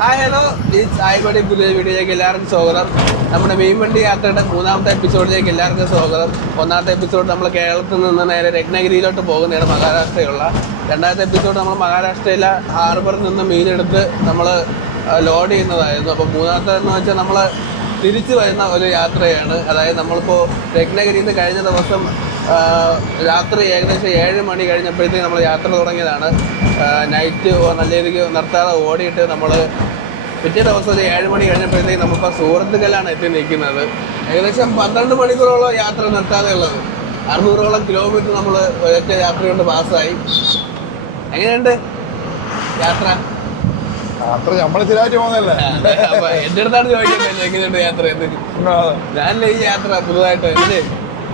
Hi hello ആയിബടി പുതിയ വീഡിയോയിലേക്ക് എല്ലാവർക്കും സ്വാഗതം. നമ്മുടെ മീൻവണ്ടി യാത്രയുടെ 3ാമത്തെ എപ്പിസോഡിലേക്ക് എല്ലാവർക്കും സ്വാഗതം. 1ാമത്തെ എപ്പിസോഡ് നമ്മൾ കേരളത്തിൽ നിന്ന് നേരെ രത്നഗിരിയിലോട്ട് പോകുന്നതാണ്, മഹാരാഷ്ട്രയുള്ള. 2ാമത്തെ എപ്പിസോഡ് നമ്മൾ മഹാരാഷ്ട്രയിലെ ഹാർബറിൽ നിന്ന് മീനെടുത്ത് നമ്മൾ ലോഡ് ചെയ്യുന്നതായിരുന്നു. അപ്പോൾ 3ാമത്തേന്ന് വെച്ചാൽ നമ്മൾ തിരിച്ചു വരുന്ന ഒരു യാത്രയാണ്. അതായത് നമ്മളിപ്പോൾ രത്നഗിരിയിൽ നിന്ന് കഴിഞ്ഞ ദിവസം രാത്രി ഏകദേശം 7 മണി കഴിഞ്ഞപ്പോഴത്തേക്ക് നമ്മൾ യാത്ര തുടങ്ങിയതാണ്. നൈറ്റ് നല്ല രീതിക്ക് നിർത്താതെ ഓടിയിട്ട് നമ്മൾ പിറ്റേ ദിവസം ഒരു 7 മണി കഴിഞ്ഞപ്പോഴത്തേക്ക് നമ്മളിപ്പോൾ സുഹൃത്തുക്കലാണ് എത്തി നിൽക്കുന്നത്. ഏകദേശം 12 മണിക്കൂറോളം യാത്ര നിർത്താതെ ഉള്ളത്. 600ഓളം കിലോമീറ്റർ നമ്മൾ ഒരൊറ്റ യാത്ര കൊണ്ട് പാസ്സായി. എങ്ങനെയുണ്ട് യാത്ര? യാത്ര നമ്മൾ സ്ഥിരമായിട്ട് പോകുന്നല്ലേ. അപ്പൊ എൻ്റെ അടുത്താണ് ചോദിക്കുന്നത് എങ്ങനെയുണ്ട് യാത്ര എന്ന്. ഞാനല്ലേ ഈ യാത്ര പുതുതായിട്ട് അല്ലേ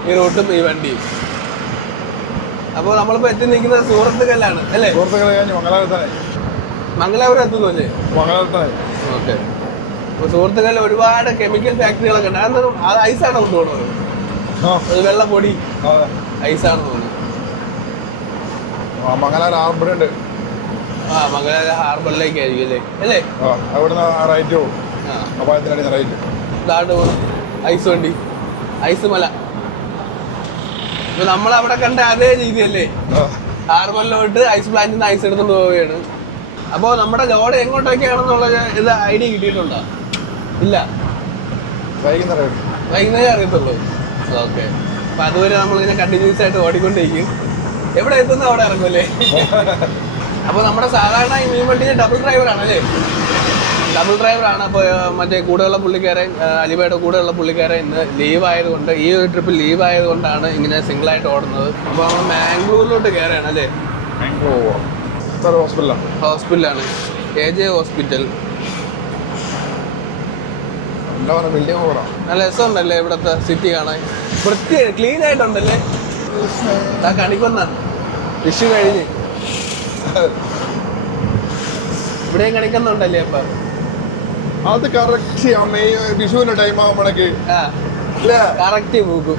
ഈ റൂട്ടും ഈ വണ്ടിയും. അപ്പോൾ നമ്മളിപ്പോൾ എത്തി നിൽക്കുന്നത് സുഹൃത്തുക്കല്ലാണ് അല്ലേ? മംഗലാപുരം എത്തുന്നു അല്ലേ? ഓക്കെ. അപ്പോൾ സുഹൃത്തുക്കല്ല് ഒരുപാട് കെമിക്കൽ ഫാക്ടറികളൊക്കെ ഉണ്ട്. അതൊന്നും അത് ഐസാണ് കൊണ്ടുപോകുന്നത്. അത് വെള്ളപ്പൊടി ഐസാണ് തോന്നുന്നത്. മംഗലാപുരം ഹാർബറുണ്ട്. മംഗലാപുരം ഹാർബറിലേക്ക് ആയിരിക്കും അല്ലേ? അല്ലേ? അവിടുന്ന് റൈറ്റ് പോകും. ഇതാണ്ട് ഐസ് വണ്ടി, ഐസ് മല. ഇപ്പൊ നമ്മളവിടെ കണ്ട അതേ രീതിയല്ലേ? ഹാർബറിലോട്ട് ഐസ് പ്ലാന്റിൽ നിന്ന് ഐസ് എടുത്തുകൊണ്ട് പോവുകയാണ്. അപ്പോൾ നമ്മുടെ ലോഡ് എങ്ങോട്ടൊക്കെയാണെന്നുള്ള ഇത് ഐഡിയ കിട്ടിയിട്ടുണ്ടോ? ഇല്ല, വൈകുന്നേരം അറിയത്തുള്ളൂ. ഓക്കെ. അപ്പൊ അതുവരെ നമ്മളിങ്ങനെ കണ്ടിന്യൂസ് ആയിട്ട് ഓടിക്കൊണ്ടിരിക്കും. എവിടെ എത്തുന്ന അവിടെ ഇറങ്ങുമല്ലേ? അപ്പോൾ നമ്മുടെ സാധാരണ ഈ മീൻ വണ്ടിയുടെ ഡബിൾ ഡ്രൈവറാണല്ലേ? ഡബിൾ ഡ്രൈവറാണ്. അപ്പോൾ മറ്റേ കൂടെയുള്ള പുള്ളിക്കാരൻ, അലിബയുടെ കൂടെയുള്ള പുള്ളിക്കാരൻ ഇന്ന് ലീവ് ആയതുകൊണ്ട്, ഈ ഒരു ട്രിപ്പ് ലീവ് ആയതുകൊണ്ടാണ് ഇങ്ങനെ സിംഗിളായിട്ട് ഓടുന്നത്. അപ്പോൾ നമ്മൾ മാംഗ്ലൂരിലോട്ട് കയറുകയാണ് അല്ലേ? ഹോസ്പിറ്റലാണ്, AJ ഹോസ്പിറ്റൽ. നല്ല രസമുണ്ടല്ലേ ഇവിടുത്തെ സിറ്റി കാണാൻ? വൃത്തി ക്ലീൻ ആയിട്ടുണ്ടല്ലേ? ആ കണിക്കൊന്ന വിഷു കഴിഞ്ഞ് ഇവിടെയും കണിക്കുന്നുണ്ടല്ലേ? അപ്പൊ അത് കറക്റ്റ് വിഷുവിന്റെ ടൈം ആകുമ്പോഴേക്ക് കറക്റ്റ് പൂക്കും.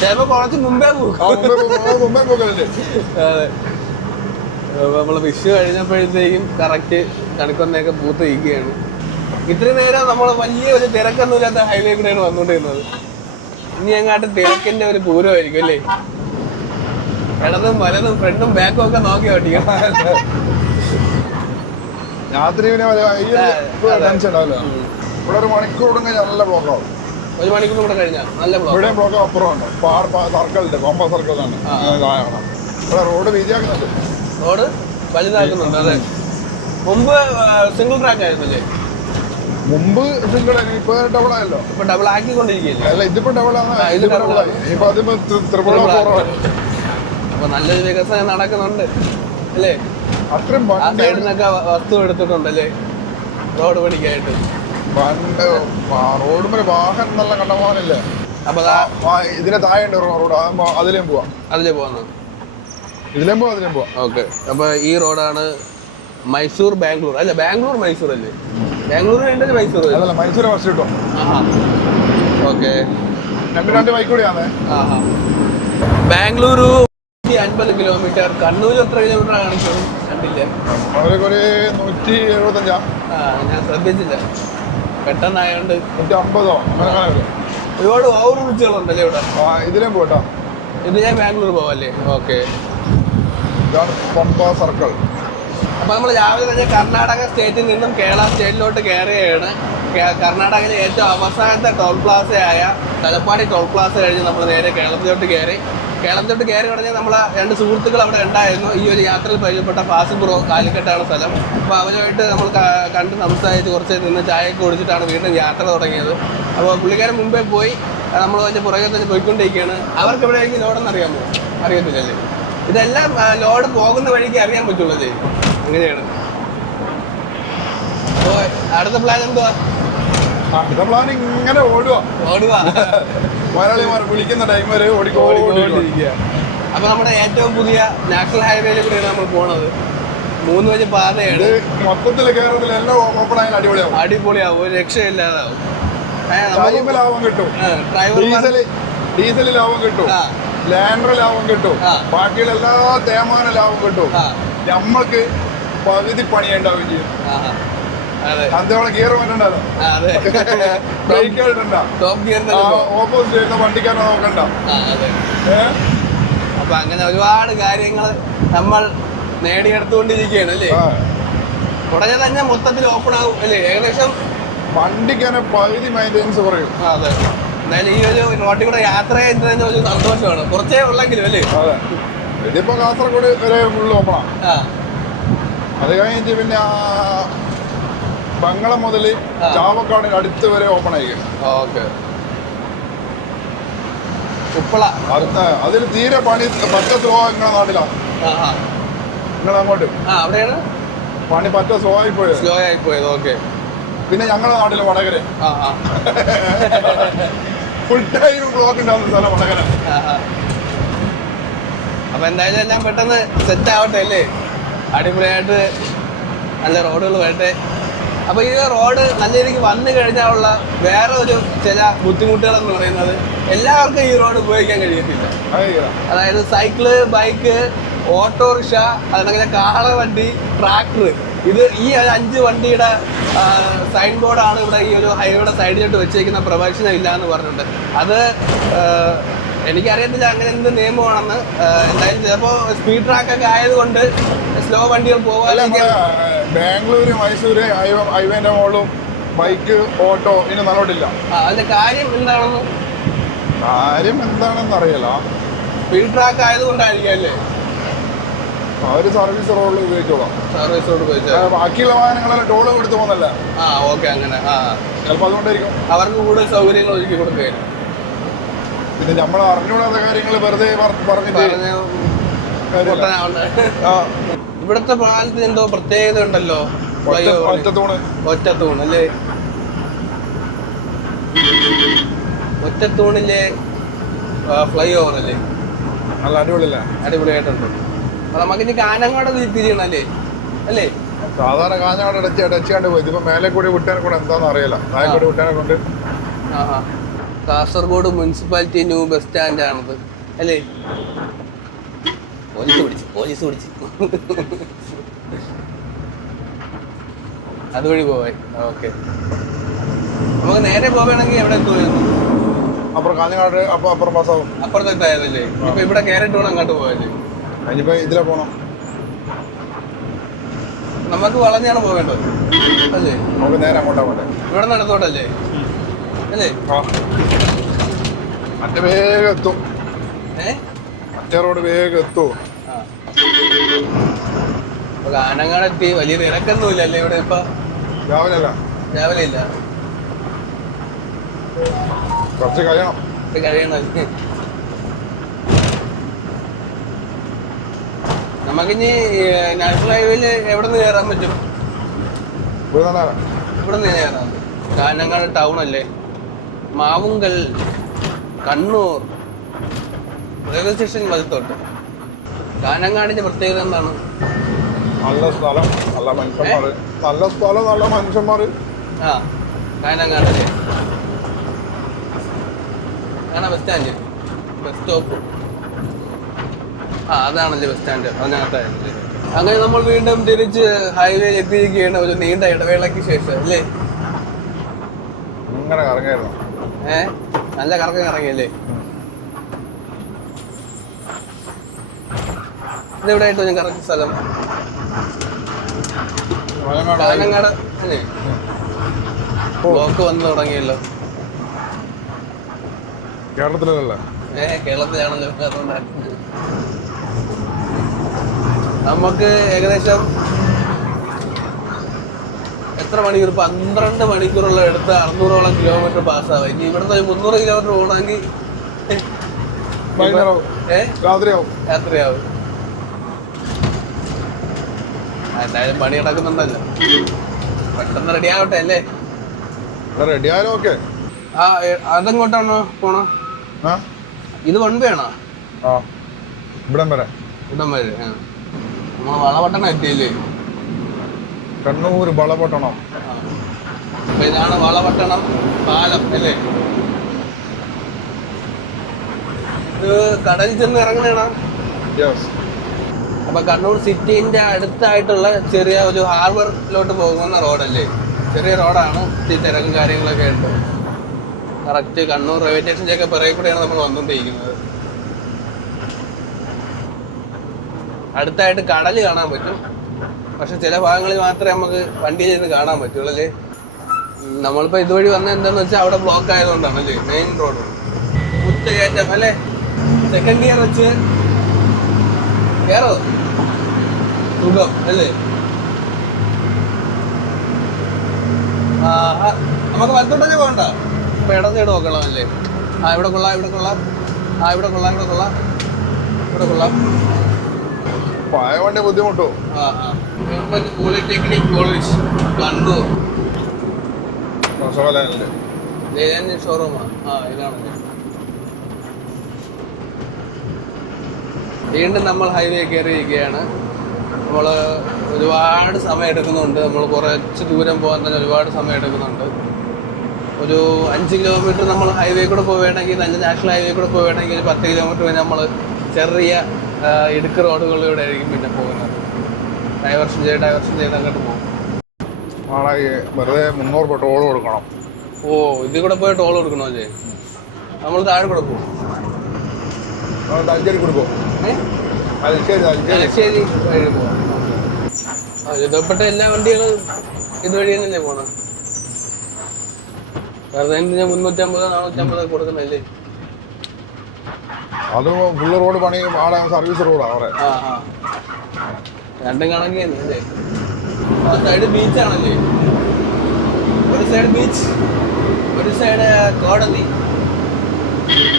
ചിലപ്പോ കുറച്ച് മുമ്പേ പൂക്കും. അതെ. നമ്മള് വിഷു കഴിഞ്ഞപ്പോഴത്തേക്കും കറക്റ്റ് കണിക്കൊന്നയൊക്കെ പൂത്ത് ഇരിക്കുകയാണ്. ഇത്രയും നേരം നമ്മൾ വലിയ ഒരു തിരക്കൊന്നുമില്ലാത്ത ഹൈവേ കൂടെയാണ് വന്നുകൊണ്ടിരുന്നത്. ഇനി അങ്ങാട്ട് തിരക്കിന്റെ ഒരു പൂരമായിരിക്കും അല്ലേ? ഇടതും വലതും ഫ്രണ്ടും ബാക്കും ഒക്കെ നോക്കി ഓടിക്കണം. രാത്രി ടെൻഷൻ ഉണ്ടാവില്ല. ഇവിടെ ഒരു മണിക്കൂർ നല്ല ബ്ലോക്കാവും. 1 മണിക്കൂർ കൂടെ കഴിഞ്ഞാൽ നല്ല ഇവിടെ ബ്ലോക്ക് അപ്പുറമുണ്ട്. സർക്കിളുണ്ട്, കോമ്പ സർക്കിളാണ്. ഇവിടെ റോഡ് വീതിയാക്കുന്നുണ്ട്, റോഡ് വലുതാക്കുന്നുണ്ട്. അതെ. മുമ്പ് സിംഗിൾ ട്രാക്ക് ആയിരുന്നല്ലേ? മുമ്പ് സിംഗിൾ, ഇപ്പൊ ഡബിൾ ആയല്ലോ. ഇപ്പൊ ഡബിൾ ആക്കിക്കൊണ്ടിരിക്കുകയല്ലേ? അല്ല, ഇതിപ്പോ ഡബിൾ ആണ്. ഇപ്പൊ അതിപ്പോ ത്രിപുര. അപ്പൊ നല്ലൊരു വികസനം നടക്കുന്നുണ്ട് അല്ലേ? അത്രയും സൈഡിൽ നിന്നൊക്കെ വസ്തു എടുത്തിട്ടുണ്ടല്ലേ റോഡ് പണിക്കായിട്ട്. റോഡ് മേലെ വാഹനം നല്ല കണ്ടമാനില്ലേ? അപ്പൊ ഇതിനെ താഴെ റോഡ്, അതിലേം പോവാം. അതിലേ പോകുന്നത്, ഇതിലേം പോവാം, അതിലേം പോവാം. ഓക്കെ. അപ്പൊ ഈ റോഡാണ് മൈസൂർ ബാംഗ്ലൂർ അല്ല? ബാംഗ്ലൂർ മൈസൂർ അല്ലേ? ബാംഗ്ലൂർ വേണ്ടത് മൈസൂർ അല്ല, മൈസൂർ ഫസ്റ്റ് കിട്ടും. ഓക്കെ. രണ്ട് ബൈക്ക് കൂടിയാണ്. ബാംഗ്ലൂരു 50 കിലോമീറ്റർ. കണ്ണൂർ എത്ര കിലോമീറ്റർ കാണിക്കും? കണ്ടില്ല. അവരൊക്കെ 175. ഞാൻ ശ്രദ്ധിച്ചില്ല, പെട്ടെന്നായോണ്ട്. 150 അങ്ങനെ. ഒരുപാട് ഓവർ ബ്രിഡ്ജുകളുണ്ടല്ലേ ഇവിടെ? ഇതിലേം പോട്ടാ. ഇത് ഞാൻ ബാംഗ്ലൂർ പോവല്ലേ? ഓക്കെ. ഇതാണ് പമ്പ സർക്കിൾ. അപ്പൊ നമ്മൾ രാവിലെ തന്നെ കർണാടക സ്റ്റേറ്റിൽ നിന്നും കേരള സ്റ്റേറ്റിലോട്ട് കയറുകയാണ്. കർണാടകയിലെ ഏറ്റവും അവസാനത്തെ ടോൾ പ്ലാസയായ തലപ്പാടി ടോൾ പ്ലാസ കഴിഞ്ഞ് നമ്മൾ നേരെ കേരളത്തിലോട്ട് കയറി കഴിഞ്ഞാൽ നമ്മളെ 2 സുഹൃത്തുക്കൾ അവിടെ ഉണ്ടായിരുന്നു. ഈ ഒരു യാത്രയിൽ പരിചയപ്പെട്ട ഫാസിൽ ബ്രോ, കാലിക്കട്ടാണ് സ്ഥലം. അപ്പോൾ അവരുമായിട്ട് നമ്മൾ കണ്ട് സംസാരിച്ച് കുറച്ച് നിന്ന് ചായയൊക്കെ കുടിച്ചിട്ടാണ് വീണ്ടും യാത്ര തുടങ്ങിയത്. അപ്പോൾ പുള്ളിക്കാരൻ മുമ്പേ പോയി, നമ്മൾ അതിൻ്റെ പുറകെ തന്നെ പോയിക്കൊണ്ടിരിക്കുകയാണ്. അവർക്ക് എവിടെയായിരിക്കും ലോഡെന്ന് അറിയാമോ? അറിയത്തില്ലല്ലേ? ഇതെല്ലാം ലോഡ് പോകുന്ന വഴിക്ക് അറിയാൻ പറ്റുള്ളൂ. അങ്ങനെയാണ്. അപ്പോൾ അടുത്ത പ്ലാൻ എന്തുവാ? അടുത്ത പ്ലാൻ ഇങ്ങനെ ഓടുക. മലയാളിമാർ വിളിക്കുന്ന ടൈം വരെ ഓടിക്കൊണ്ടിരിക്കുക. അപ്പൊ നമ്മുടെ ഏറ്റവും പുതിയ നാഷണൽ ഹൈവേയിൽ കൂടെയാണ് നമ്മൾ പോണത്. 3 വഴി പാതയാണ്. മൊത്തത്തിൽ കേരളത്തിൽ എല്ലാം ഓപ്പൺ ആയാലും അടിപൊളിയാവും, ഒരു രക്ഷയില്ലാതാവും. ലാഭം കിട്ടും, ഡീസൽ ലാഭം കിട്ടും, ലാൻഡർ ലാഭം കിട്ടും, ബാക്കിയുള്ള എല്ലാ തേമാന ലാഭം കിട്ടും. നമ്മൾക്ക് പകുതി പണിയുണ്ടാവുകയും ചെയ്യും. അതെ. അന്തോളം ഗിയർ വേണ്ടല്ലോ, ആ, അതെ. ബ്രേക്ക് ഇടണ്ട, ടോപ്പ് ഗിയർ ഓപ്പോസിറ്റ് ചെയ്യുന്ന വണ്ടിക്കാരനെ നോക്കണ്ട. അതെ. അപ്പൊ അങ്ങനെ ഒരുപാട് കാര്യങ്ങൾ നമ്മൾ നേടിയെടുത്തുകൊണ്ടിരിക്കുകയാണ് അല്ലേ. ഉടനെ തന്നെ മൊത്തത്തിൽ ഓപ്പൺ ആവും അല്ലേ, ഏകദേശം വണ്ടിക്ക് തന്നെ പകുതി മെയിൻ്റെനൻസ് കുറയും. അതെ. എന്തായാലും ഈ ഒരു റോട്ടിൽ കൂടെ യാത്ര ചെയ്യുന്നതിന് ഒരു സന്തോഷമാണ്, കുറച്ചേ ഉള്ളെങ്കിലും അല്ലേ. അതെ, ഇതിപ്പോ കാസർഗോഡ് വരെ ഫുള്ള് ഓപ്പണാണ്. അത് കഴിഞ്ഞിട്ട് പിന്നെ ബംഗളം മുതൽ ചാവക്കാടിന് അടുത്ത് വരെ ഓപ്പൺ ആയിരിക്കും. ഓക്കെ. ഉപ്പള അതിൽ തീരെ പണി പറ്റ സ്ലോ നിങ്ങളെ നാട്ടിലാണ്. നിങ്ങൾ അങ്ങോട്ട് അവിടെയാണ് പണി പറ്റ സ്ലോ ആയി പോയത്. സ്ലോ ആയി പോയത്. ഓക്കെ. പിന്നെ ഞങ്ങളുടെ നാട്ടില് വടകര ഫുൾ ടൈം ബ്ലോക്ക് ഉണ്ടാകുന്ന സ്ഥലം വടകര. അപ്പൊ എന്തായാലും എല്ലാം പെട്ടെന്ന് സെറ്റ് ആവട്ടെ അല്ലേ, അടിപൊളിയായിട്ട് നല്ല റോഡുകൾ വരട്ടെ. അപ്പൊ ഈ റോഡ് നല്ല രീതിക്ക് വന്നു കഴിഞ്ഞാലുള്ള വേറെ ഒരു ചില ബുദ്ധിമുട്ടുകളെന്ന് പറയുന്നത് എല്ലാവർക്കും ഈ റോഡ് ഉപയോഗിക്കാൻ കഴിയത്തില്ല. അതായത് സൈക്കിള്, ബൈക്ക്, ഓട്ടോറിക്ഷ, അതങ്ങനെ കാള വണ്ടി, ട്രാക്ടർ, ഇത് ഈ 5 വണ്ടിയുടെ സൈൻ ബോർഡാണ് ഇവിടെ ഈ ഒരു ഹൈവേയുടെ സൈഡിലോട്ട് വെച്ചേക്കുന്ന പ്രവേശനം ഇല്ല എന്ന് പറഞ്ഞിട്ടുണ്ട്. അത് എനിക്കറിയത്തില്ല അങ്ങനെ എന്ത് നിയമമാണെന്ന്. എന്തായാലും ചിലപ്പോൾ സ്പീഡ് ട്രാക്കൊക്കെ ആയതുകൊണ്ട് സ്ലോ വണ്ടികൾ പോകാനൊക്കെ. ബാംഗ്ലൂര്, മൈസൂര് ഹൈവേന്റെ മോളും ബൈക്ക്, ഓട്ടോ ഇനി നല്ലോട്ടില്ല. അതിന്റെ കാര്യം എന്താണെന്ന് അറിയില്ല. സ്പീഡ് ട്രാക്ക് ആയതുകൊണ്ടായിരിക്കും അല്ലേ. അവര് സർവീസ് റോഡിൽ ഉപയോഗിച്ചോളാം. സർവീസ് റോഡ് ഉപയോഗിച്ചാൽ ബാക്കിയുള്ള വാഹനങ്ങളെല്ലാം ടോള് കൊടുത്തു പോകുന്നല്ല. ഓക്കെ. അങ്ങനെ ചിലപ്പോൾ അതുകൊണ്ടായിരിക്കും അവർക്ക് കൂടുതൽ സൗകര്യങ്ങൾ ഒരുക്കി കൊടുക്കുകയാണ്. പിന്നെ നമ്മൾ അറിഞ്ഞുകൂടാത്ത കാര്യങ്ങൾ വെറുതെ പറഞ്ഞിട്ട് ഇവിടുത്തെ പാലത്തിന് എന്തോ പ്രത്യേകത ഉണ്ടല്ലോ, ഒറ്റത്തൂണ് അല്ലേ. ഒറ്റത്തൂണിലെ ഫ്ലൈ ഓവർ അല്ലേ, നല്ല അടിപൊളിയല്ലേ, അടിപൊളിയായിട്ടുണ്ട്. അപ്പൊ നമുക്കിനി കാഞ്ഞങ്ങാട് തിരിയണം അല്ലേ അല്ലേ. സാധാരണ കാഞ്ഞങ്ങാട് അടച്ചാണ്ട് പോയി, ഇതിപ്പോ മേലെ കൂടി വിട്ടാനെ കൂടെ എന്താണെന്ന് അറിയില്ല, താഴെ കൂടി വിട്ടാനെ കൊണ്ട്. Kasaragod municipality new bus stand ആണത് അല്ലേ. പോലീസ് പിടിച്ച് അതുവഴി പോവായി. ഓക്കെ. നമുക്ക് നേരെ പോവുകയാണെങ്കിൽ എവിടെ എത്തുമായിരുന്നു? അപ്പുറം കാഞ്ഞങ്ങാട് അപ്പുറം പാസ്സാവും. അപ്പുറത്തെത്തായതല്ലേ. ഇപ്പൊ ഇവിടെ കയറിട്ട് വേണം അങ്ങോട്ട് പോയല്ലേ. അതിനിപ്പോ ഇതിലെ പോണം, നമുക്ക് വളഞ്ഞാണ് പോകേണ്ടത് അല്ലേ. നമുക്ക് നേരെ അങ്ങോട്ടാ പോട്ടെ, ഇവിടെ നടത്തോട്ടല്ലേ അല്ലേ. മറ്റേ വേഗം എത്തും, മറ്റേ റോഡ് വേഗം എത്തും. കാനങ്ങാടെത്തി വലിയ തിരക്കൊന്നുമില്ല അല്ലേ ഇവിടെ ഇപ്പൊ. രാവിലെ ഇല്ല, കുറച്ച് കഴിയണം. നമുക്കിനി നാഷണൽ ഹൈവേയില് എവിടെ നിന്ന് കയറാൻ പറ്റും? ഇവിടെ നിന്ന് കയറാം. കാനങ്ങാട് ടൗൺ അല്ലേ, മാവുങ്കൽ, കണ്ണൂർ റെയിൽവേ സ്റ്റേഷൻ വലത്തോട്ട്. കാനങ്ങാടിന്റെ പ്രത്യേകത എന്താണ്? നല്ല സ്ഥലം, നല്ല മനുഷ്യന്മാര്. നല്ല സ്ഥലം, നല്ല മനുഷ്യന്മാര്. കാനങ്ങാട് അല്ലേ. കാണാ ബസ് സ്റ്റാൻഡ്, ബസ് സ്റ്റോപ്പ്. അതാണല്ലേ ബസ് സ്റ്റാൻഡ്, അതിനകത്തായിരുന്നല്ലേ. അങ്ങനെ നമ്മൾ വീണ്ടും തിരിച്ച് ഹൈവേ എത്തിയിരിക്കുകയാണ് ഒരു നീണ്ട ഇടവേളയ്ക്ക് ശേഷം അല്ലേ. ഇങ്ങനെ കറങ്ങിയായിരുന്നു. നല്ല കറക്കം കറങ്ങിയല്ലേ. ഇതെവിടെ ആയിട്ടോ ഞാൻ കറക്റ്റ് സ്ഥലം? കാനങ്ങാട് അല്ലേ. ബ്ലോക്ക് വന്ന് തുടങ്ങിയല്ലോ. കേരളത്തിലല്ലേ? കേരളത്തിലാണല്ലോ. അതുകൊണ്ടാണ് നമുക്ക് ഏകദേശം എത്ര മണിക്കൂർ, 12 മണിക്കൂറുള്ള എടുത്ത് 600ഓളം കിലോമീറ്റർ പാസ്സാവും. ഇനി ഇവിടുന്ന് 300 കിലോമീറ്റർ പോകണമെങ്കിൽ രാത്രിയാവും. എന്തായാലും പണി നടക്കുന്നുണ്ടല്ലോ, പെട്ടെന്ന് റെഡി ആവട്ടെ അല്ലേ. റെഡി ആയാലും ഓക്കെ. അതെങ്ങോട്ടാണോ പോണോ? ഇത് 1 വേ ആണോ? ഇവിടം വരെ. നമ്മള് വളപട്ടണം എത്തിയില്ലേ. കണ്ണൂർ വളപട്ടണം. അപ്പൊ ഇതാണ് വളപട്ടണം പാലം അല്ലേ. ഇത് കടലിൽ ചെന്ന് ഇറങ്ങണേണോ? അപ്പൊ കണ്ണൂർ സിറ്റിന്റെ അടുത്തായിട്ടുള്ള ചെറിയ ഒരു ഹാർബറിലോട്ട് പോകുന്ന റോഡല്ലേ. ചെറിയ റോഡാണ്, ഇത്തിരി തിരക്കും കാര്യങ്ങളൊക്കെ ഉണ്ട്. കറക്റ്റ് കണ്ണൂർ റെയിൽവേ സ്റ്റേഷൻ്റെ ഒക്കെ പിറകെ കൂടെയാണ് നമ്മൾ വന്നുകൊണ്ടിരിക്കുന്നത്. അടുത്തായിട്ട് കടൽ കാണാൻ പറ്റും, പക്ഷെ ചില ഭാഗങ്ങളിൽ മാത്രമേ നമുക്ക് വണ്ടിയിൽ നിന്ന് കാണാൻ പറ്റുള്ളൂ അല്ലേ. നമ്മളിപ്പോൾ ഇതുവഴി വന്നത് എന്താണെന്ന് വെച്ചാൽ അവിടെ ബ്ലോക്ക് ആയതുകൊണ്ടാണ് അല്ലേ. മെയിൻ റോഡ് കുറ്റകയറ്റം അല്ലേ, സെക്കൻഡ് ഗിയർ വെച്ച് കയറോ സുഖം അല്ലേ. നമുക്ക് വലത്തോട്ടേ പോകണ്ട, ഇപ്പം ഇട സൈഡ് നോക്കണം അല്ലേ. ഇവിടെ കൊള്ളാം, ഇവിടെ കൊള്ളാം, ഇവിടെ കൊള്ളാം, ഇവിടെ കൊള്ളാം, ഇവിടെ കൊള്ളാം. വണ്ടി ബുദ്ധിമുട്ടോ. പോളിടെക്നിക് കോളേജ് കണ്ണൂർ ഷോറൂമാണ്. ഇതാണ്. വീണ്ടും നമ്മൾ ഹൈവേ കയറിയിരിക്കുകയാണ്. നമ്മൾ ഒരുപാട് സമയം എടുക്കുന്നുണ്ട്. നമ്മൾ കുറച്ച് ദൂരം പോകാൻ തന്നെ ഒരുപാട് സമയം എടുക്കുന്നുണ്ട്. ഒരു 5 കിലോമീറ്റർ നമ്മൾ ഹൈവേ കൂടെ പോവുകയാണെങ്കിൽ, നല്ല നാഷണൽ ഹൈവേ കൂടെ പോവുകയാണെങ്കിൽ 10 കിലോമീറ്റർ വരെ നമ്മൾ ചെറിയ ഇടുക്ക് റോഡുകളിലൂടെ ആയിരിക്കും പിന്നെ പോകുന്നത്. ഡൈവേർഷൻ ചെയ്ത് അങ്ങോട്ട് പോകും. വെറുതെ 300 രൂപ ടോൾ കൊടുക്കണം. ഓ, ഇതിൽ കൂടെ പോയി ടോൾ കൊടുക്കണോ അല്ലേ? നമ്മൾ താഴെ കൂടെ പോകും. തലശ്ശേരി കൊടുക്കും. തലശ്ശേരി വഴി പോവാം. ഇതപ്പെട്ട എല്ലാ വണ്ടികളും ഇതുവഴി തന്നെയല്ലേ പോണത്. വെറുതെ 350-450 കൊടുക്കുന്നല്ലേ. അത് ഫുള്ള് റോഡ് പണി സർവീസ് റോഡാണ് അവിടെ. രണ്ടും കണക്ക് തന്നെ. ആ സൈഡ് ബീച്ചാണല്ലേ, ഒരു സൈഡ് ബീച്ച്, ഒരു സൈഡ് കോടതി.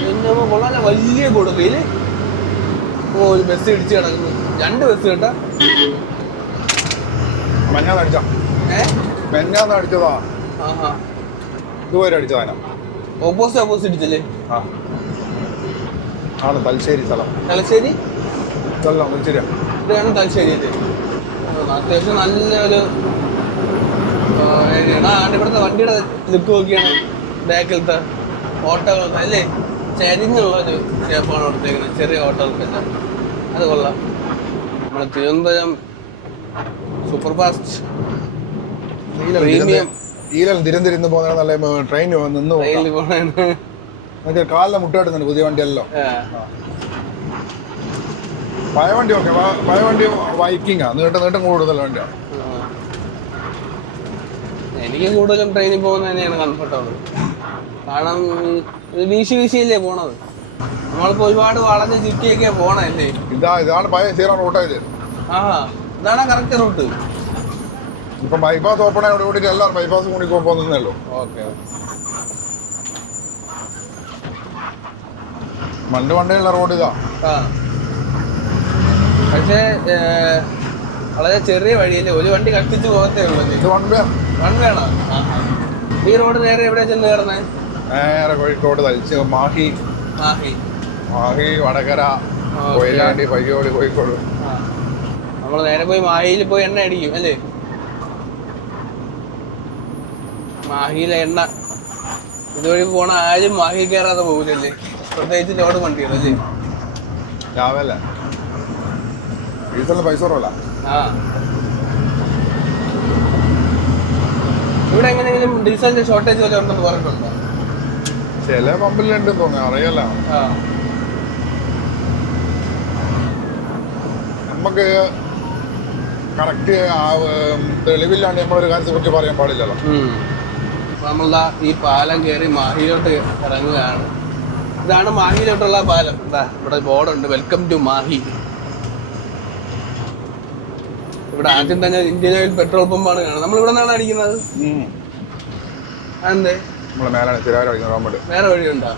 പിന്നെ കൊള്ളാൻ വലിയ കൊടുക്കയില്. ഓ, ഒരു ബസ് ഇടിച്ച് കിടക്കുന്നു. 2 ബസ് കേട്ടാ. മെഞ്ഞാന്ന് അടിച്ചതാ. ഇതുവരെ അടിച്ചതാ. ഓപ്പോസിറ്റ് ഇടിച്ചല്ലേ. ആണ് തലശ്ശേരി സ്ഥലം. തലശ്ശേരി തലശ്ശേരി ഇതാണ് തലശ്ശേരി അല്ലേ. അത്യാവശ്യം നല്ലൊരു ഏരിയയാണ്. ഇവിടുത്തെ വണ്ടിയുടെ ലുക്ക് നോക്കിയാണ് ബാക്കിലത്തെ ഓട്ടോകൾക്ക് അല്ലേ. ചരിഞ്ഞുള്ളൊരു ഷേപ്പാണ് കൊടുത്തേക്കുന്നത് ചെറിയ ഓട്ടോകൾക്കെല്ലാം. അത് കൊള്ളാം. നമ്മുടെ Thiruvananthapuram super fast premium Thiruvananthapuram പോകുന്ന നല്ല ട്രെയിൻ ട്രെയിനിൽ പോകണ കാലിലെ മുട്ടാടുന്നുണ്ട് പുതിയ വണ്ടിയല്ലോ. പഴയ വണ്ടി ഓക്കെ, പഴയ വണ്ടി വൈക്കിങ്ങാ, നീട്ടം കൂടുതൽ വണ്ടിയാണ്. എനിക്ക് കൂടുതലും ട്രെയിനിൽ പോകുന്നത് തന്നെയാണ് കംഫർട്ടബിൾ. കാരണം വീശിയല്ലേ പോണത്. നമ്മളിപ്പോ ഒരുപാട് വളഞ്ഞ് ചുറ്റിയൊക്കെയാ പോണല്ലേ. ഇതാണ് പഴയ സീറോ റൂട്ടായത്. ഇതാണ് കറക്റ്റ് റൂട്ട്. ഇപ്പൊ ബൈപ്പാസ് ഓപ്പൺ ആയതോട് കൂടി എല്ലാവരും ബൈപ്പാസ് കൂടി പോകുന്നല്ലോ. ഓക്കെ, മണ്ണ് വണ്ടിയുള്ള റോഡ് ഇതാ. പക്ഷേ വളരെ ചെറിയ വഴിയല്ലേ, ഒരു വണ്ടി കത്തിച്ച് പോകത്തേ ഉള്ളൂ. ഇത് വൺ വേണോ? ഈ റോഡ് നേരെ എവിടെ ചെന്ന് കയറുന്നേ? നേരെ കോഴിക്കോട്, മാഹി, വടകര, കൊയിലാണ്ടി, പയ്യോളി, കോഴിക്കോട്. നമ്മൾ നേരെ പോയി മാഹിയിൽ പോയി എണ്ണ അടിക്കും അല്ലേ. മാഹിയിലെ എണ്ണ ഇതുവഴി പോണ ആരും മാഹി കയറാതെ പോകില്ലല്ലേ, പ്രത്യേകിച്ച് ലോഡ് വണ്ടികളല്ലേ. രാവിലെ ഡീസലിന് പൈസ കുറവല്ല. ഇവിടെ എങ്ങനെയെങ്കിലും ഡീസലിന്റെ ഷോർട്ടേജ് വല്ല ഉണ്ടെന്ന് പറഞ്ഞിട്ടുണ്ടോ? ചില പമ്പിലുണ്ടെന്ന് തോന്നുന്നു, അറിയാലോ. നമുക്ക് കറക്റ്റ് തെളിവില്ലാണ്ട് നമ്മളൊരു കാര്യത്തെ പറ്റി പറയാൻ പാടില്ലല്ലോ. നമ്മളാ ഈ പാലം കയറി മാഹിയിലോട്ട് ഇറങ്ങുകയാണ്. ഇതാണ് മാഹിയിലോട്ടുള്ള പാലം. എന്താ ഇവിടെ ബോർഡുണ്ട്, വെൽക്കം ടു മാഹി. ഇവിടെ ആദ്യം തന്നെ ഇന്ത്യൻ ഓയിൽ പെട്രോൾ പമ്പാണ് കാണുന്നത്. നമ്മൾ ഇവിടെ നിന്നാണ് അടിക്കുന്നത്. അതെന്തേ? വേറെ വഴിയുണ്ടോ?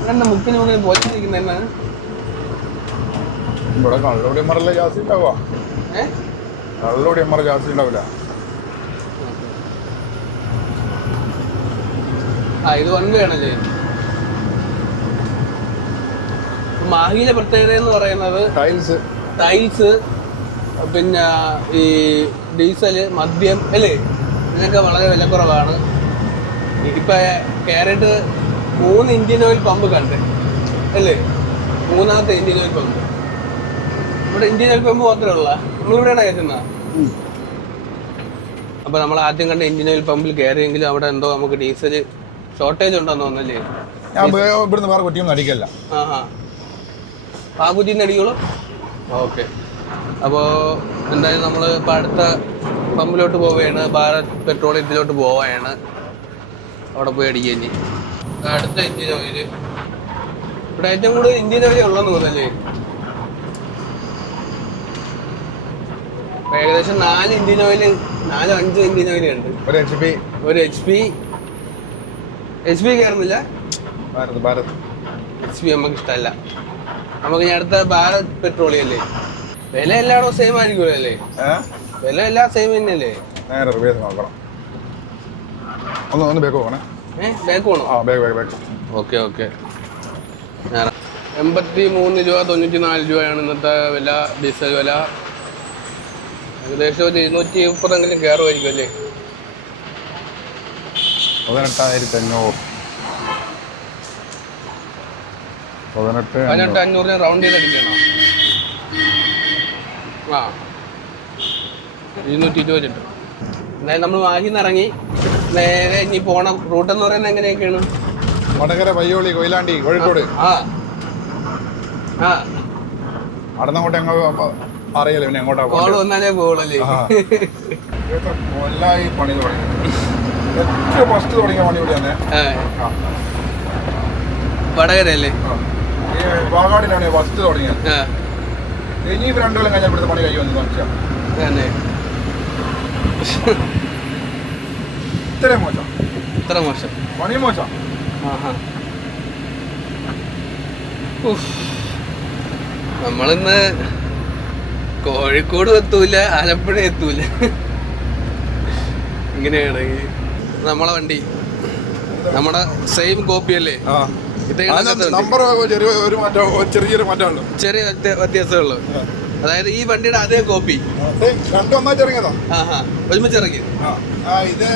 അങ്ങനെ മുക്കിന് മുന്നിൽ പോച്ചിരിക്കുന്ന എന്നാണ്. ഇവിടെ കള്ളോടി മറല്ല ജാസ്തി ഉണ്ടാവുക. കള്ളോടി മറ ജാസ്തി ഉണ്ടാവില്ല. ഇത് വണ്ടിയാണല്ലേ. മാഹിയിലെ പ്രത്യേകത എന്ന് പറയുന്നത് ടൈൽസ്, പിന്നെ ഈ ഡീസല്, മദ്യം അല്ലേ, ഇതിനൊക്കെ വളരെ വിലക്കുറവാണ്. ഇപ്പൊ കയറിയിട്ട് 3 ഇന്ത്യൻ ഓയിൽ പമ്പ് കണ്ട് അല്ലേ. 3ാമത്തെ ഇന്ത്യൻ ഓയിൽ പമ്പ്. ഇവിടെ ഇന്ത്യൻ ഓയിൽ പമ്പ് മാത്രമേ ഉള്ള. നമ്മളിവിടെയാണ് കയറ്റുന്ന. അപ്പോൾ നമ്മൾ ആദ്യം കണ്ട ഇന്ത്യൻ ഓയിൽ പമ്പിൽ കയറിയെങ്കിലും അവിടെ എന്തോ നമുക്ക് ഡീസൽ ഷോർട്ടേജ് ഉണ്ടെന്ന് തോന്നുന്നല്ലേ? ഞാൻ ഇവിടുന്ന് വേറെ കുറ്റിയൊന്നും അടിക്കല്ല. ആ കുറ്റിന്ന് അടിക്കുള്ളൂ. ഓക്കെ. അപ്പോൾ എന്തായാലും നമ്മൾ ഇപ്പോൾ അടുത്ത പമ്പിലോട്ട് പോവുകയാണ്. ഭാരത് പെട്രോളിയത്തിലോട്ട് പോവുകയാണ്. അവിടെ പോയി അടിക്കുകയും ചെയ്യും. അടുത്ത ഇന്ത്യൻ ഓയിൽ. ഇവിടെ ഏറ്റവും കൂടുതൽ ഇന്ത്യൻ ഓയിൽ ഉള്ളതെന്ന് തോന്നുന്നല്ലേ? ഏകദേശം 4 ഇന്ത്യൻ ഓയിൽ, 4-5 ഇന്ത്യൻ ഓയിൽ ഉണ്ട്. ഒരു എച്ച് പി കയറുന്നില്ല. എച്ച് പി നമുക്ക് ഇഷ്ടമല്ല. നമുക്ക് ഇനി അടുത്ത ഭാരത് പെട്രോളിയം അല്ലേ? വില എല്ലായിടവും സെയിം ആയിരിക്കുമല്ലോ അല്ലേ? വില എല്ലാം സെയിം തന്നെയല്ലേ? ബാക്ക് വേണോ? ഓക്കെ. 83 രൂപ 94 രൂപയാണ് ഇന്നത്തെ വില. ഡീസൽ വില ഏകദേശം ഒരു 230 കയറുമായിരിക്കും അല്ലേ? 18,500 റൗണ്ട് ചെയ്ത് അടിക്കണം. 220 കിട്ടും. എന്തായാലും നമ്മൾ വാങ്ങിന്ന് ഇറങ്ങി നേരെ ഇനി പോണ റൂട്ട് എന്ന് പറയുന്നത് എങ്ങനെയൊക്കെയാണ്? വടകര, പയ്യോളി, കൊയിലാണ്ടി, കോഴിക്കോട്. അടന്നങ്ങോട്ട് അറിയാലോ പിന്നെ എങ്ങോട്ടാ കോള് വന്നാലേ പോകുള്ളല്ലേ? കൊല്ലായി പണി തുടങ്ങി. ഏറ്റവും ഫസ്റ്റ് തുടങ്ങിയ പണി ഇവിടെയാണ് വടകരല്ലേ? ഈ വാഗാടിനാണ് ഫസ്റ്റ് തുടങ്ങിയത്. ഇനി 2 കൊല്ലം കഴിഞ്ഞാൽ ഇവിടുത്തെ പണി കഴിയുമെന്ന് മനസ്സിലാവും. ഇത്ര മോശം പണി മോശം. നമ്മളിന്ന് കോഴിക്കോട് എത്തൂല, ആലപ്പുഴ എത്തൂല. ഇങ്ങനെയാണ് നമ്മളെ വണ്ടി. നമ്മുടെ സെയിം കോപ്പി അല്ലേ? ചെറിയൊരു മാറ്റമുള്ളൂ, ചെറിയ വ്യത്യാസമുള്ളൂ. അതായത് ഈ വണ്ടിയുടെ അതേ കോപ്പി ഒരുമിച്ച് ഇറങ്ങി. ഇത്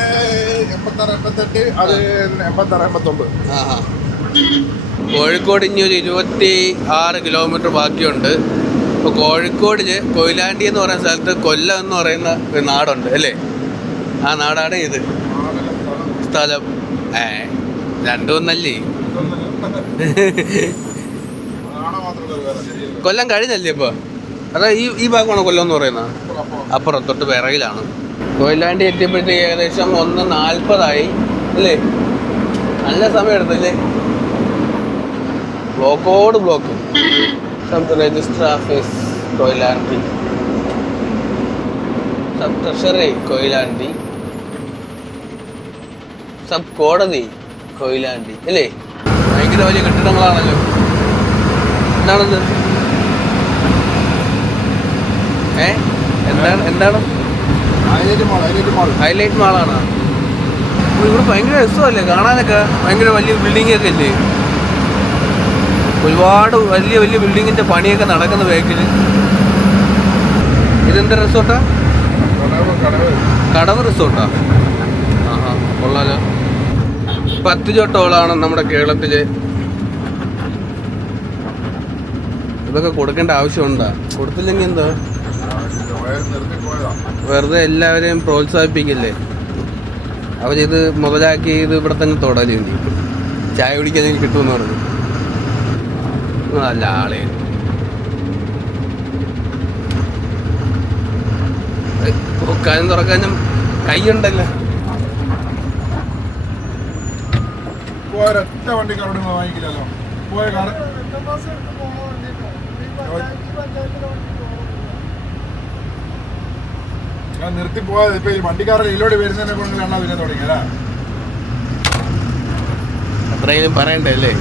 86, 88, അത് 86, 89. കോഴിക്കോട് ഇനി ഒരു 26 കിലോമീറ്റർ ബാക്കിയുണ്ട്. ഇപ്പോൾ കോഴിക്കോടില് കൊയിലാണ്ടി എന്ന് പറയുന്ന സ്ഥലത്ത് കൊല്ലം എന്ന് പറയുന്ന ഒരു നാടുണ്ട് അല്ലേ? ആ നാടാണ് ഇത്. സ്ഥലം രണ്ടുമൊന്നല്ലേ? കൊല്ലം കഴിഞ്ഞല്ലേ ഇപ്പൊ? അതാ ഈ ഭാഗമാണോ കൊല്ലം എന്ന് പറയുന്നത്? അപ്പുറം തൊട്ട് പിറകിലാണ്. കൊയിലാണ്ടി എത്തിയപ്പോഴത്തേക്ക് ഏകദേശം 1:40 അല്ലേ? നല്ല സമയം എടുത്തല്ലേ? ബ്ലോക്കോട് block. Sub register office Koyilandy, sub treasury Koyilandy, sub കോടതി കൊയിലാണ്ടി അല്ലേ? ഭയങ്കര വലിയ കെട്ടിടങ്ങളാണല്ലോ. എന്താണത്? എന്താണ് ഹൈലൈറ്റ് മാളാണ്. ഇവിടെ ഭയങ്കര രസമല്ലേ കാണാനൊക്കെ? ഭയങ്കര വലിയ ബിൽഡിംഗ് ഒക്കെ അല്ലേ? ഒരുപാട് വലിയ വലിയ ബിൽഡിങ്ങിന്റെ പണിയൊക്കെ നടക്കുന്ന ബാക്കില്. ഇതെന്താ റിസോർട്ടാ? കടവ് റിസോർട്ടാ? കൊള്ളാലോ. 10 ചോട്ടോളാണ് നമ്മുടെ കേരളത്തില്. ഇതൊക്കെ കൊടുക്കേണ്ട ആവശ്യമുണ്ടോ? കൊടുത്തില്ലെങ്കിൽ എന്തോ? വെറുതെ എല്ലാവരെയും പ്രോത്സാഹിപ്പിക്കില്ലേ? അവരിത് മുതലാക്കി ഇത് ഇവിടെ തന്നെ തുടരും. ചായ കുടിക്കാൻ എനിക്ക് കിട്ടുമെന്ന് പറഞ്ഞു. നല്ല ആളെ നോക്കാനും തുറക്കാനും കൈയുണ്ടല്ലോ. ഒരൊറ്റ വണ്ടിക്കാരോട് വാങ്ങിക്കില്ലല്ലോ. പോയ കാറ് ഞാൻ നിർത്തിപ്പോയത്. ഇപ്പൊ ഈ വണ്ടിക്കാരുടെ ഇതിലൂടെ വരുന്നതിനെ കൊണ്ട് കാണാൻ പിന്നെ തുടങ്ങിയല്ലേ? അത്രയും പറയണ്ടേ അല്ലേ?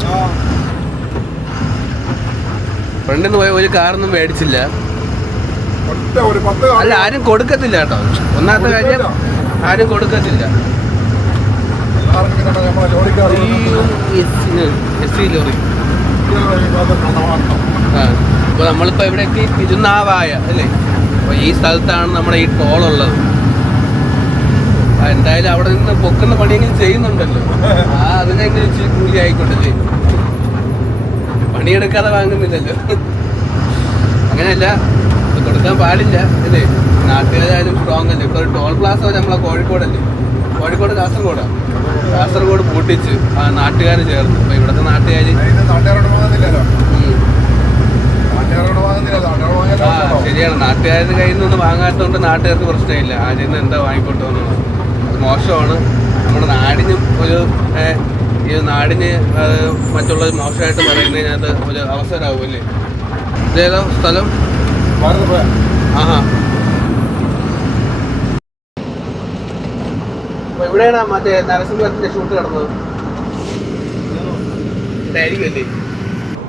ഫ്രണ്ടിൽ നിന്ന് പോയ ഒരു കാറൊന്നും മേടിച്ചില്ല. അല്ല, ആരും കൊടുക്കത്തില്ല കേട്ടോ. ഒന്നാമത്തെ കാര്യം, ആരും കൊടുക്കത്തില്ല. ലോറി. അപ്പോൾ നമ്മളിപ്പോൾ ഇവിടെ എത്തി തിരുനാവായ അല്ലേ? അപ്പോൾ ഈ സ്ഥലത്താണ് നമ്മുടെ ഈ ടോളുള്ളത്. എന്തായാലും അവിടെ നിന്ന് പൊക്കുന്ന പണിയെങ്കിലും ചെയ്യുന്നുണ്ടല്ലോ. അതിനെങ്കിലും ഇച്ചിരി കൂലി ആയിക്കൊണ്ടല്ലേ? പണിയെടുക്കാതെ വാങ്ങുന്നില്ലല്ലോ. അങ്ങനെയല്ല, കൊടുക്കാൻ പാടില്ല അല്ലേ? നാട്ടുകാരും സ്ട്രോങ് അല്ലേ. ഇപ്പോൾ ഒരു ടോൾ പ്ലാസ വരെ നമ്മളെ കോഴിക്കോടല്ലേ, കോഴിക്കോട് കാസർഗോഡ് പൂട്ടിച്ച് ആ നാട്ടുകാർ ചേർന്ന്. അപ്പോൾ ഇവിടുത്തെ നാട്ടുകാരോട് വാങ്ങുന്നില്ലല്ലോ. ആ ശരിയാണ്, നാട്ടുകാരുടെ കയ്യിൽ നിന്ന് വാങ്ങാത്തതുകൊണ്ട് നാട്ടുകാർക്ക് പ്രശ്നമില്ല. ആദ്യം നിന്ന് എന്താ വാങ്ങിക്കൊണ്ട് വന്നത്, അത് മോശമാണ്. നമ്മുടെ നാടിനും ഈ നാടിന് മറ്റുള്ളത് മോശമായിട്ട് പറയുന്നതിനകത്ത് ഒരു അവസരമാവുമല്ലേ. ഇതേതാ സ്ഥലം? ആഹാ, അപ്പൊ ഇവിടെയാണ് മറ്റേ നരസിംഹത്തിന്റെ ഷൂട്ട് നടന്നത്. ഇതായിരിക്കുമല്ലേ.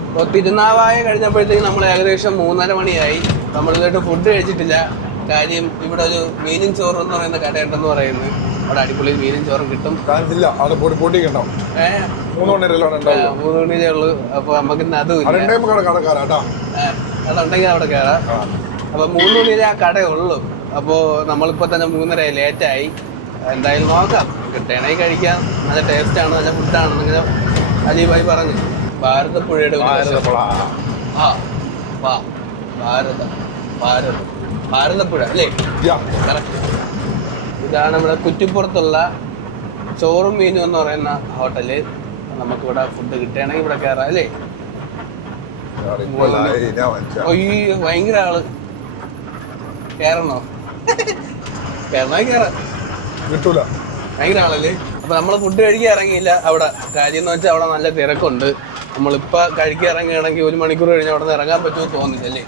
അപ്പോൾ തിരുനാവായ കഴിഞ്ഞപ്പോഴത്തേക്ക് നമ്മൾ ഏകദേശം 3:30 മണിയായി. നമ്മളിതായിട്ട് ഫുഡ് കഴിച്ചിട്ടില്ല. കാര്യം ഇവിടെ ഒരു മീനും ചോറും എന്ന് പറയുന്ന കടയുണ്ടെന്ന് പറയുന്നത്. അവിടെ അടിപൊളി മീനും ചോറും കിട്ടും. 3 മണിയേ ഉള്ളൂ. അപ്പോൾ നമുക്ക് ഇന്ന് അതും അതുണ്ടെങ്കിൽ അവിടെ കയറാം. അപ്പോൾ 3 മണിയിലെ ആ കടയുള്ളൂ. അപ്പോൾ നമ്മളിപ്പോൾ തന്നെ 3:30 ലേറ്റായി. എന്തായാലും നോക്കാം, കിട്ടണമെങ്കിൽ കഴിക്കാം. നല്ല ടേസ്റ്റാണ്, നല്ല ഫുഡാണ്. അങ്ങനെ അലീബായി പറഞ്ഞു. ഭാരതപ്പുഴയുടെ ഭാരതപ്പുഴ അല്ലേ? കറക്റ്റ്. ഇതാണ് നമ്മുടെ കുറ്റിപ്പുറത്തുള്ള ചോറും മീനും എന്ന് പറയുന്ന ഹോട്ടല്. നമുക്കിവിടെ ഫുഡ് കിട്ടുകയാണെങ്കിൽ ഇവിടെ കയറാം അല്ലേ? അയ്യോ ഭയങ്കര ആള്. കയറണോ? കയറണമെങ്കിൽ കയറാം. കിട്ടൂല, ഭയങ്കര ആളല്ലേ. അപ്പൊ നമ്മള് ഫുഡ് കഴിക്കാൻ ഇറങ്ങിയില്ല. അവിടെ കാര്യം എന്ന് വെച്ചാൽ അവിടെ നല്ല തിരക്കുണ്ട്. നമ്മളിപ്പോ കഴിക്കാൻ ഇറങ്ങുകയാണെങ്കിൽ 1 മണിക്കൂർ കഴിഞ്ഞ് അവിടെ നിന്ന് ഇറങ്ങാൻ പറ്റുമോ തോന്നില്ലല്ലേ?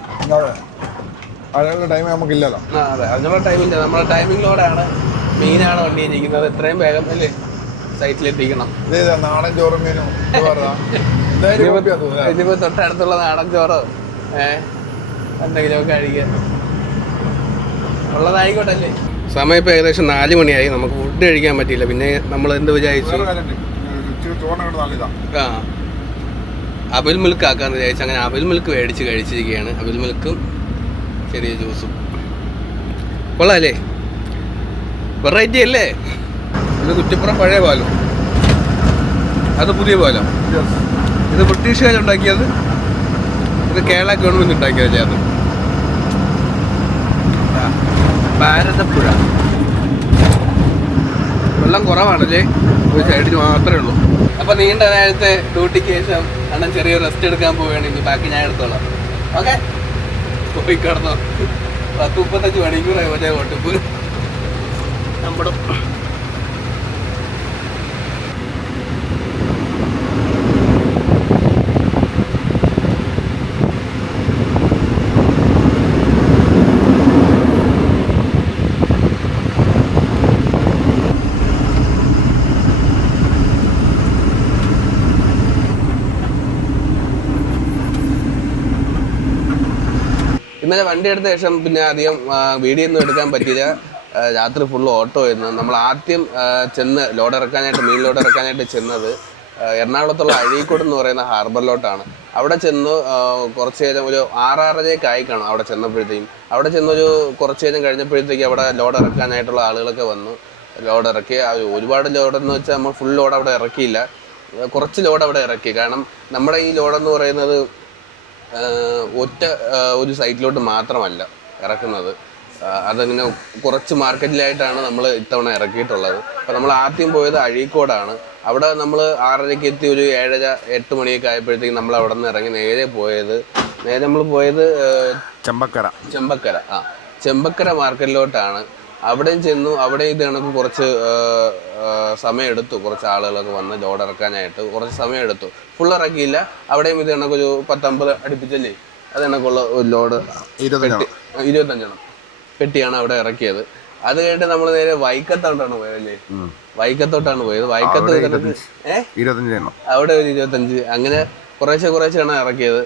അതിനുള്ള ടൈം നമുക്കില്ലല്ലോ. അതെ, അതിനുള്ള ടൈമില്ല. നമ്മുടെ ടൈമിങ്ങിലൂടെയാണ് മീനാണ് വണ്ടി ഇരിക്കുന്നത്. എത്രയും വേഗം അല്ലേ സൈറ്റിലെത്തിക്കണം. നാടൻ ചോറും മീനും ഇനിയിപ്പോ തൊട്ടടുത്തുള്ള നാടൻ ചോറോ എന്തെങ്കിലുമൊക്കെ കഴിക്കാൻ ഉള്ളതായിക്കോട്ടല്ലേ. സമയം ഇപ്പോൾ ഏകദേശം 4 മണിയായി. നമുക്ക് ഫുഡ് കഴിക്കാൻ പറ്റിയില്ല. പിന്നെ നമ്മൾ എന്ത് വിചാരിച്ചു, ആ അവിൽ മിൽക്ക് ആക്കാന്ന് വിചാരിച്ചു. അങ്ങനെ അവിൽ മിൽക്ക് മേടിച്ച് കഴിച്ചിരിക്കുകയാണ്. അവിൽ മിൽക്കും ചെറിയ ജ്യൂസും. കൊള്ളാല്ലേ, വെറൈറ്റി അല്ലേ. ഇത് കുറ്റിപ്പുറം പഴയ പാലം, അത് പുതിയ പാലം. ഇത് ബ്രിട്ടീഷുകാരുണ്ടാക്കിയത്, ഇത് കേരള ഗവൺമെൻറ് ഉണ്ടാക്കിയതല്ലേ. അത് ഭാരതപ്പുഴ. വെള്ളം കുറവാണല്ലേ, ഒരു സൈഡിൽ മാത്രമേ ഉള്ളൂ. അപ്പോൾ നീണ്ട നേരത്തെ ഡ്യൂട്ടിക്ക് ശേഷം അണ്ണൻ ചെറിയ റെസ്റ്റ് എടുക്കാൻ പോവുകയാണെങ്കിൽ ബാക്കി ഞാൻ എടുത്തോളാം. ഓക്കെ, പോയി കിടന്നോ. 10-35 മണിക്കൂറായി മറ്റേ ഓട്ടിപ്പ്. നമ്മുടെ ഇന്നലെ വണ്ടി എടുത്ത ശേഷം പിന്നെ അധികം വീഡിയോ ഒന്നും എടുക്കാൻ പറ്റിയില്ല. രാത്രി ഫുള്ള് ഓട്ടോ ആയിരുന്നു. നമ്മൾ ആദ്യം ചെന്ന് ലോഡ് ഇറക്കാനായിട്ട്, മീൻ ലോഡ് ഇറക്കാനായിട്ട് ചെന്നത് എറണാകുളത്തുള്ള അഴീക്കോട് എന്ന് പറയുന്ന ഹാർബറിലോട്ടാണ്. അവിടെ ചെന്ന് കുറച്ച് നേരം ഒരു 6-6:30 ആയി കാണും അവിടെ ചെന്നപ്പോഴത്തേക്കും. അവിടെ ചെന്നൊരു കുറച്ച് നേരം കഴിഞ്ഞപ്പോഴത്തേക്കും അവിടെ ലോഡ് ഇറക്കാനായിട്ടുള്ള ആളുകളൊക്കെ വന്നു. ലോഡ് ഇറക്കി. ഒരുപാട് ലോഡെന്ന് വെച്ചാൽ നമ്മൾ ഫുൾ ലോഡ് അവിടെ ഇറക്കിയില്ല, കുറച്ച് ലോഡ് അവിടെ ഇറക്കി. കാരണം നമ്മുടെ ഈ ലോഡെന്ന് പറയുന്നത് ഒറ്റ ഒരു സൈറ്റിലോട്ട് മാത്രമല്ല ഇറക്കുന്നത്. അതങ്ങനെ കുറച്ച് മാർക്കറ്റിലായിട്ടാണ് നമ്മൾ ഇത്തവണ ഇറക്കിയിട്ടുള്ളത്. അപ്പോൾ നമ്മൾ ആദ്യം പോയത് അഴീക്കോടാണ്. അവിടെ നമ്മൾ 6:30 എത്തി. ഒരു 7:30-8 മണിയൊക്കെ ആയപ്പോഴത്തേക്കും നമ്മൾ അവിടെ നിന്ന് ഇറങ്ങി നേരെ നമ്മൾ പോയത് ചെമ്പക്കര. ചെമ്പക്കര മാർക്കറ്റിലോട്ടാണ്. അവിടെയും ചെന്നു. അവിടെ ഇത് കണക്ക് കുറച്ച് സമയം എടുത്തു. കുറച്ച് ആളുകളൊക്കെ വന്ന് ലോഡ് ഇറക്കാനായിട്ട് കുറച്ച് സമയം എടുത്തു. ഫുൾ ഇറക്കിയില്ല. അവിടെയും ഇത് കണക്കൊരു 10-50 അടുപ്പിച്ചല്ലേ അത് കണക്കുള്ള ഒരു ലോഡ് 25 പെട്ടിയാണ് അവിടെ ഇറക്കിയത്. അത് കഴിഞ്ഞിട്ട് നമ്മൾ നേരെ വൈക്കത്തോട്ടാണ് പോയതല്ലേ. വൈക്കത്തോട്ടാണ് പോയത്. വൈക്കത്ത് അവിടെ ഒരു 25. അങ്ങനെ കുറേശ്ശെയാണ് ഇറക്കിയത്.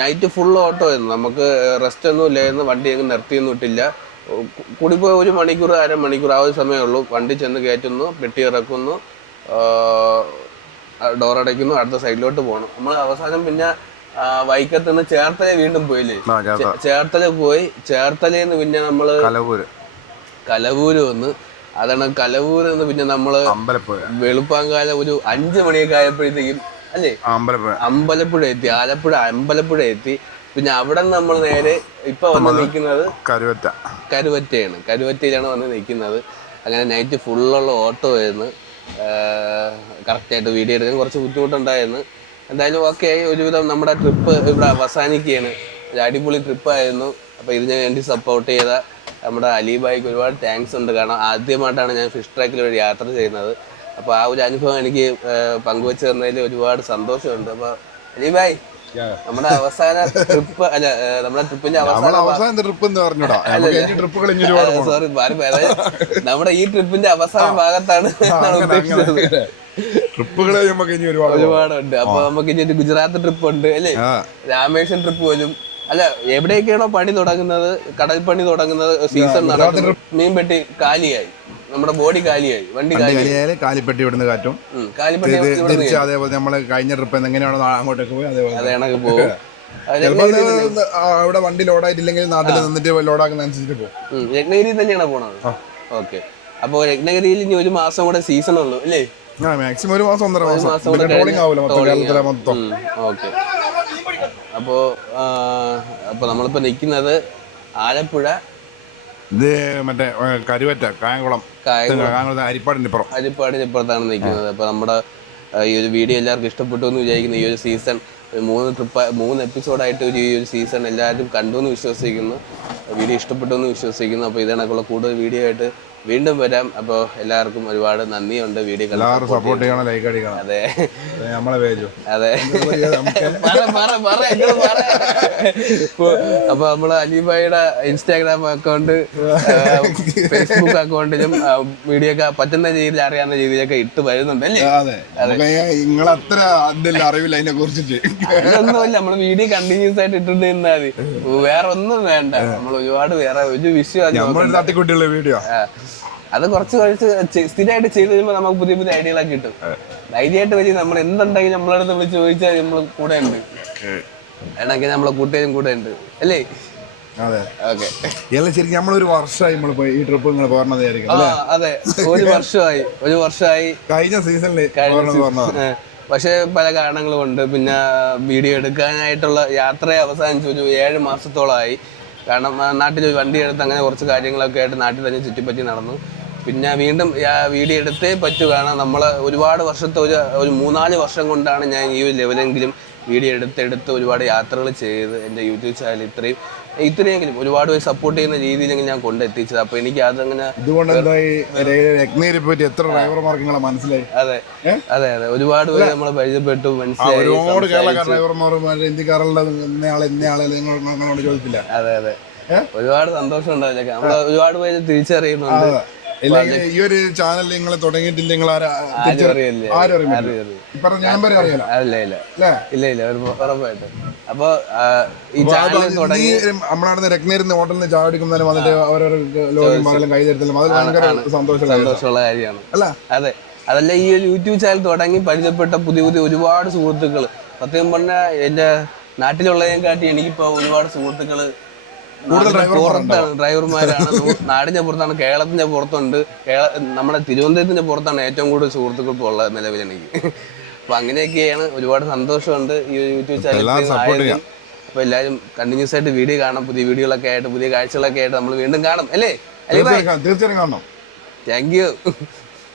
നൈറ്റ് ഫുൾ ഓട്ടോ ആയിരുന്നു. നമുക്ക് റെസ്റ്റ് ഒന്നും ഇല്ലായിരുന്നു. വണ്ടി അങ്ങ് നിർത്തിയൊന്നും ഇട്ടില്ല. കൂടിപ്പോയി 1 മണിക്കൂർ 1/2 മണിക്കൂർ ആ ഒരു സമയമുള്ളൂ. വണ്ടി ചെന്ന് കയറ്റുന്നു, പെട്ടി ഇറക്കുന്നു, ഡോറടയ്ക്കുന്നു, അടുത്ത സൈഡിലോട്ട് പോകണം. നമ്മൾ അവസാനം പിന്നെ വൈക്കത്ത് നിന്ന് ചേർത്തല വീണ്ടും പോയില്ലേ. ചേർത്തല പോയി. ചേർത്തലയിൽ നിന്ന് പിന്നെ നമ്മള് കലവൂര് വന്ന്. അതാണ് കലവൂര് നിന്ന് പിന്നെ നമ്മള് വെളുപ്പാങ്കാലം ഒരു 5 മണിയൊക്കെ ആയപ്പോഴത്തേക്കും അല്ലേ അമ്പലപ്പുഴ എത്തി. അമ്പലപ്പുഴ എത്തി. പിന്നെ അവിടെ നിന്ന് നമ്മൾ നേരെ ഇപ്പൊ വന്ന് നിൽക്കുന്നത് കരുവറ്റയാണ്. കരുവറ്റയിലാണ് വന്ന് നിൽക്കുന്നത്. അങ്ങനെ നൈറ്റ് ഫുള്ളുള്ള ഓട്ടോ ആയിരുന്നു. കറക്റ്റായിട്ട് വീഡിയോ എടുക്കാൻ കുറച്ച് ബുദ്ധിമുട്ടുണ്ടായിരുന്നു. എന്തായാലും ഓക്കെ ആയി. ഒരുവിധം നമ്മുടെ ട്രിപ്പ് ഇവിടെ അവസാനിക്കുകയാണ്. ഒരു അടിപൊളി ട്രിപ്പായിരുന്നു. അപ്പോൾ ഇതിന് വേണ്ടി സപ്പോർട്ട് ചെയ്ത നമ്മുടെ അലിബായിക്ക് ഒരുപാട് താങ്ക്സ് ഉണ്ട്. കാരണം ആദ്യമായിട്ടാണ് ഞാൻ ഫിഷ് ട്രാക്കിൽ ഒരു യാത്ര ചെയ്യുന്നത്. അപ്പോൾ ആ ഒരു അനുഭവം എനിക്ക് പങ്കുവെച്ച് തന്നതിൽ ഒരുപാട് സന്തോഷമുണ്ട്. അപ്പോൾ അലിബായ്, നമ്മുടെ അവസാന ട്രിപ്പ് അല്ല, നമ്മുടെ ട്രിപ്പിന്റെ സോറി നമ്മുടെ ഈ ട്രിപ്പിന്റെ അവസാന ഭാഗത്താണ് ഒരുപാടുണ്ട്. അപ്പൊ നമുക്ക് ഇനി ഒരു ഗുജറാത്ത് ട്രിപ്പ് ഉണ്ട് അല്ലേ, രാമേശ്വരം ട്രിപ്പ് പോലും അല്ല, എവിടെയൊക്കെയാണോ പണി തുടങ്ങുന്നത്, കടൽ പണി തുടങ്ങുന്നത്, സീസൺ നടക്കുന്നത്, മീൻപെട്ടി കാലിയായി, നമ്മുടെ ബോഡി കാലിയായി, വണ്ടി കാലിപ്പെട്ടി ഇവിടുന്ന് കാറ്റും അതേപോലെ നമ്മള് കഴിഞ്ഞ ട്രിപ്പ് എങ്ങനെയാണോ അങ്ങോട്ടേക്ക് പോയി അതേപോലെ പോകും. അവിടെ വണ്ടി ലോഡായിട്ടില്ലെങ്കിൽ നാട്ടിൽ നിന്നിട്ട് ലോഡാക്കുന്ന അനുസരിച്ചിട്ട് പോകും. രത്നഗിരി തന്നെയാണ് പോണത്. ഓക്കെ, അപ്പോ രത്നഗിരിയിൽ ഇനി ഒരു മാസം കൂടെ സീസൺ ഉള്ളൂ അല്ലേ? മാക്സിമം ഒരു മാസം, 1.5 മാസം. ഓക്കെ, അപ്പൊ നമ്മളിപ്പോ നിക്കുന്നത് ആലപ്പുഴ, ഇത് മറ്റേ കരുവറ്റ, കായംകുളം, അരിപ്പാടിനിപ്പുറത്താണ് നിൽക്കുന്നത്. അപ്പൊ നമ്മുടെ ഈ ഒരു വീഡിയോ എല്ലാവർക്കും ഇഷ്ടപ്പെട്ടു എന്ന് വിചാരിക്കുന്നു. ഈ ഒരു സീസൺ 3 എപ്പിസോഡായിട്ട് ഈ ഒരു സീസൺ എല്ലാവരും കണ്ടു എന്ന് വിശ്വസിക്കുന്നു. വീഡിയോ ഇഷ്ടപ്പെട്ടു എന്ന് വിശ്വസിക്കുന്നു. അപ്പോൾ ഇതിനൊക്കെയുള്ള കൂടുതൽ വീഡിയോ ആയിട്ട് വീണ്ടും വരാം. അപ്പോൾ എല്ലാവർക്കും ഒരുപാട് നന്ദിയുണ്ട്. വീഡിയോ സപ്പോർട്ട് ചെയ്യണം, ലൈക്ക് അടിക്കണം. അതെ അതെ. അപ്പൊ നമ്മള് അലിബായിയുടെ ഇൻസ്റ്റാഗ്രാം അക്കൗണ്ട്, ഫേസ്ബുക്ക് അക്കൗണ്ടിലും വീഡിയോ ഒക്കെ പറ്റുന്ന രീതിയിൽ അറിയാവുന്ന രീതിയിലൊക്കെ ഇട്ട് വരുന്നുണ്ട് അല്ലേ? നിങ്ങളത്ര അറിവില്ല അതിനെ കുറിച്ചിട്ട്. അതൊന്നുമില്ല, നമ്മള് വീഡിയോ കണ്ടിന്യൂസ് ആയിട്ട് ഇട്ടിട്ട് നിന്നാൽ മതി, വേറെ ഒന്നും വേണ്ട. നമ്മൾ ഒരുപാട് വേറെ ഒരു വിഷയം തട്ടിക്കുട്ടിയുള്ള വീഡിയോ അത് കുറച്ച് സ്ഥിരമായിട്ട് ചെയ്ത് കഴിയുമ്പോൾ നമുക്ക് പുതിയ പുതിയ ഐഡിയകളൊക്കെ കിട്ടും. ധൈര്യമായിട്ട് വെച്ച് നമ്മൾ എന്തുണ്ടെങ്കിലും നമ്മളടുത്ത് വിളിച്ച് ചോദിച്ചാൽ നമ്മൾ കൂടെ ഉണ്ട്, വേണമെങ്കിൽ നമ്മളെ കൂട്ടുകാരും കൂടെ ഉണ്ട് അല്ലേ? അതെ, ഓക്കെ. ശരിക്കും നമ്മളൊരു വർഷമായി ഈ ട്രിപ്പ് നിങ്ങൾ പോരണതായിരിക്കും. അതെ, ഒരു വർഷമായി കഴിഞ്ഞ സീസണിൽ. പക്ഷെ പല കാരണങ്ങളും കൊണ്ട് പിന്നെ വീഡിയോ എടുക്കാനായിട്ടുള്ള യാത്ര അവസാനിച്ച് ഒരു 7 മാസത്തോളമായി. കാരണം നാട്ടിൽ വണ്ടി എടുത്ത് അങ്ങനെ കുറച്ച് കാര്യങ്ങളൊക്കെ ആയിട്ട് നാട്ടിൽ തന്നെ ചുറ്റിപ്പറ്റി നടന്നു. പിന്നെ വീണ്ടും വീഡിയോ എടുത്തേ പറ്റൂ. കാരണം നമ്മൾ ഒരുപാട് വർഷത്തെ ഒരു 3-4 വർഷം കൊണ്ടാണ് ഞാൻ ഈ ഒരു ലെവലെങ്കിലും വീഡിയോ എടുത്ത് ഒരുപാട് യാത്രകൾ ചെയ്ത് എൻ്റെ യൂട്യൂബ് ചാനൽ ഇത്രയെങ്കിലും ഒരുപാട് പേര് സപ്പോർട്ട് ചെയ്യുന്ന രീതിയിലെങ്കിലും ഞാൻ കൊണ്ടെത്തിച്ചത്. അപ്പൊ എനിക്ക് അതങ്ങനെ മനസ്സിലായി. അതെ അതെ അതെ, ഒരുപാട് പേര് നമ്മളെ പരിചയപ്പെട്ടു, മനസ്സിലായി. അതെ അതെ, ഒരുപാട് സന്തോഷം ഉണ്ടാവില്ല. നമ്മളെ ഒരുപാട് പേര് തിരിച്ചറിയുന്നുണ്ട്. ഈ ഒരു ചാനൽ നിങ്ങൾ തുടങ്ങിയിട്ടില്ല, നിങ്ങൾ ഉറപ്പായിട്ടും. അപ്പൊ ഈ ചാനൽ തുടങ്ങി നമ്മളവിടെ രത്നേരുന്ന ഹോട്ടലിൽ നിന്ന് ചാടിക്കുന്നതിന് വന്നിട്ട് ഓരോരോ ലോകം കൈ തരത്തിലും അത് ഭയങ്കര സന്തോഷമുള്ള കാര്യമാണ് അല്ല? അതെ, അതല്ല, ഈ ഒരു യൂട്യൂബ് ചാനൽ തുടങ്ങി പരിചയപ്പെട്ട പുതിയ ഒരുപാട് സുഹൃത്തുക്കൾ. സത്യം പറഞ്ഞാൽ എന്റെ നാട്ടിലുള്ളതിനെക്കാട്ടി എനിക്കിപ്പോ ഒരുപാട് സുഹൃത്തുക്കള് പുറത്താണ്, ഡ്രൈവർമാരാണ്. നാടിന്റെ പുറത്താണ്, കേരളത്തിന്റെ പുറത്തുണ്ട്, നമ്മുടെ തിരുവനന്തപുരത്തിന്റെ പുറത്താണ് ഏറ്റവും കൂടുതൽ സുഹൃത്തുക്കൾ ഇപ്പോൾ ഉള്ളത് നിലവിൽ എനിക്ക്. അപ്പൊ അങ്ങനെയൊക്കെയാണ്. ഒരുപാട് സന്തോഷമുണ്ട് ഈ യൂട്യൂബ് ചാനൽ. അപ്പൊ എല്ലാവരും കണ്ടിന്യൂസ് ആയിട്ട് വീഡിയോ കാണാം. പുതിയ വീഡിയോകളൊക്കെ ആയിട്ട്, പുതിയ കാഴ്ചകളൊക്കെ ആയിട്ട് നമ്മൾ വീണ്ടും കാണും അല്ലേ? തീർച്ചയായും കാണണം. Thank you.